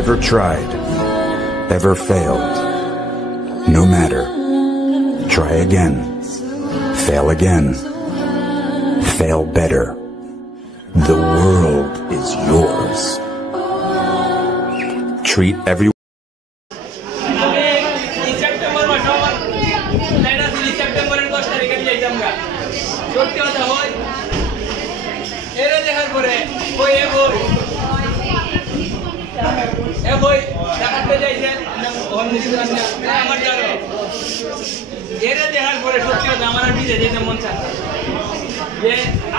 Ever tried, ever failed. No matter. Try again. Fail again. Fail better. The world is yours. Treat everyone.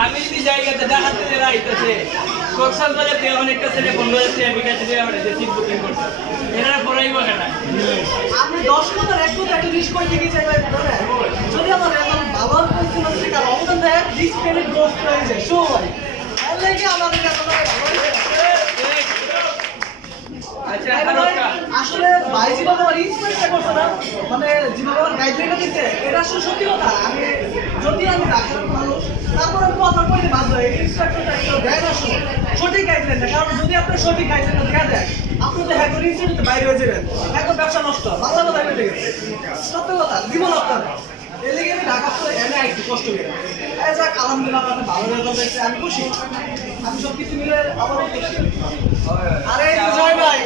আমি যদি জায়গাতে দেখাতে যাইতেছে কক্সবাজার বাজারে অনেকটা ছেলে 15,000 টাকা বিকাশ দিয়ে আমরা যে সিট বুকিং করতে এরা পড়াইবো কেন আপনি 10 কথা এক কথা একটা লিস্ট করে দিকে চাইলে ধরে যদি আমার এখন বাবার পরিচালনা থেকে অবদান দেয় ডিসপ্লে গ্রোথ হয়ে যায় শো হয় তাহলে কি আমাদের এখন আচ্ছা আসলে ভাই যেভাবে আমার ইন্সপায়ার করছে না মানে যেভাবে আমার গাইডলাইনটা দিতে এটা আসলে সত্যি কথা আমি যদি আমি ডাক্তার মানুষ তারপর আমি কথা বলতে বাধ্য হই ইনস্ট্রাকশনটা একটু দেয় না সঠিক গাইডলাইন না কারণ যদি আপনি সঠিক গাইডলাইনটা দেখা দেয় আপনি তো হ্যাঁ ইনস্টিটিউটে বাইরে হয়ে যাবেন একদম ব্যবসা নষ্ট বাংলা কথা বেঁধে গেছে সত্যি কথা জীবন আপনার এর লেগে আমি ঢাকা করে এনে আইছি কষ্ট করে যাক আলহামদুলিল্লাহ আপনার ভালো রেজাল্ট হয়েছে আমি খুশি আমি সব কিছু মিলে আবারও খুশি আরে জয় ভাই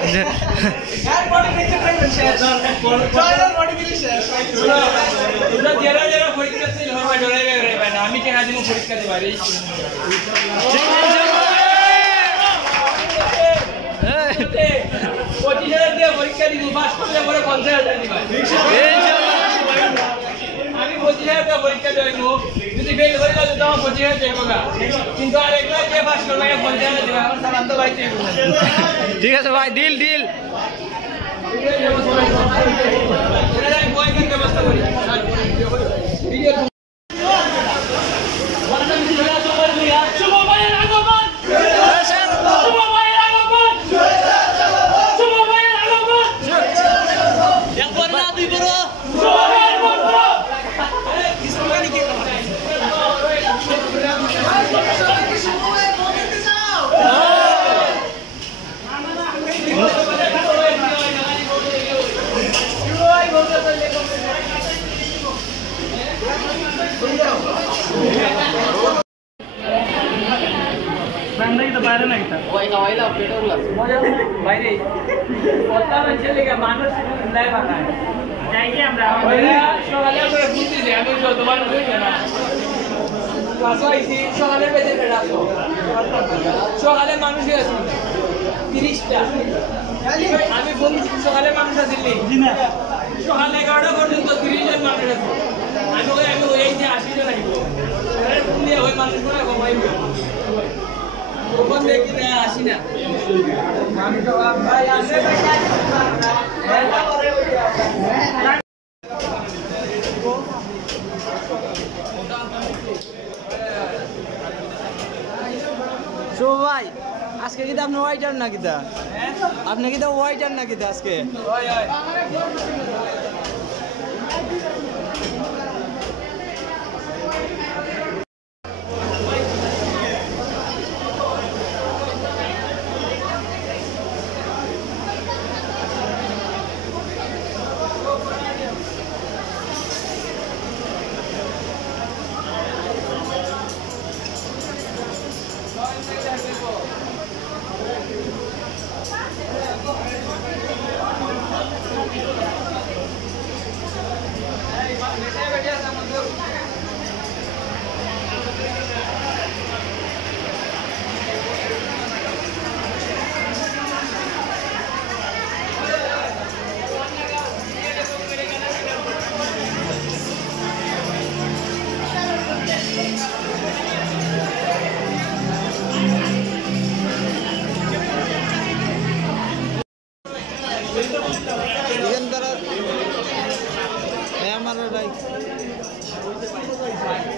হ্যাঁ বডি দেখতে পাইবেন শেষ জয় বডি দিলি শেষ তোমরা যারা যারা পরীক্ষা ছিল হয় ডরে রে ভাই না আমি কেন আজকে পরীক্ষা দিই বাইরে হ্যাঁ 25,000 দিয়ে পরীক্ষা দিব পাস করলে পরে 50,000 দিবা ইনশাআল্লাহ আমি 25,000 টাকা পরীক্ষা দেব যদি ফেল হয়ে গেল তো 25,000 দেব না কিন্তু আরেকটা যে পাস করবে 50,000 দিবা আমার সালাম তো ভাই ঠিক আছে ভাই ডিল ডিল এরা বয়কের ব্যবস্থা করি বাইরে না এটা বাইরে কথা হচ্ছে লেগে মানুষ লাই বানায় যাই কি আমরা সকালে করে বুঝতে যাই আমি যতবার হইছে না সকালে বেজে বেড়াতো সকালে মানুষ আছে 30টা আমি বলছি সকালে মানুষ আছে সকালে 11টা পর্যন্ত 30 জন মানুষ আছে আমি ওই যে 80 জন আইবো ওই মানুষগুলো ঘুমাইবে ওপর দেখি না আসি না আমি তো ভাই আসে শো ভাই আজকে কি আপনি ওয়াইটার নাকি দা আপনি কি ওয়াইটার নাকি দা আজকে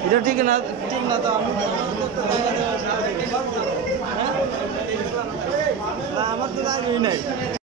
এটা ঠিক না তো আমি আমার তো নাই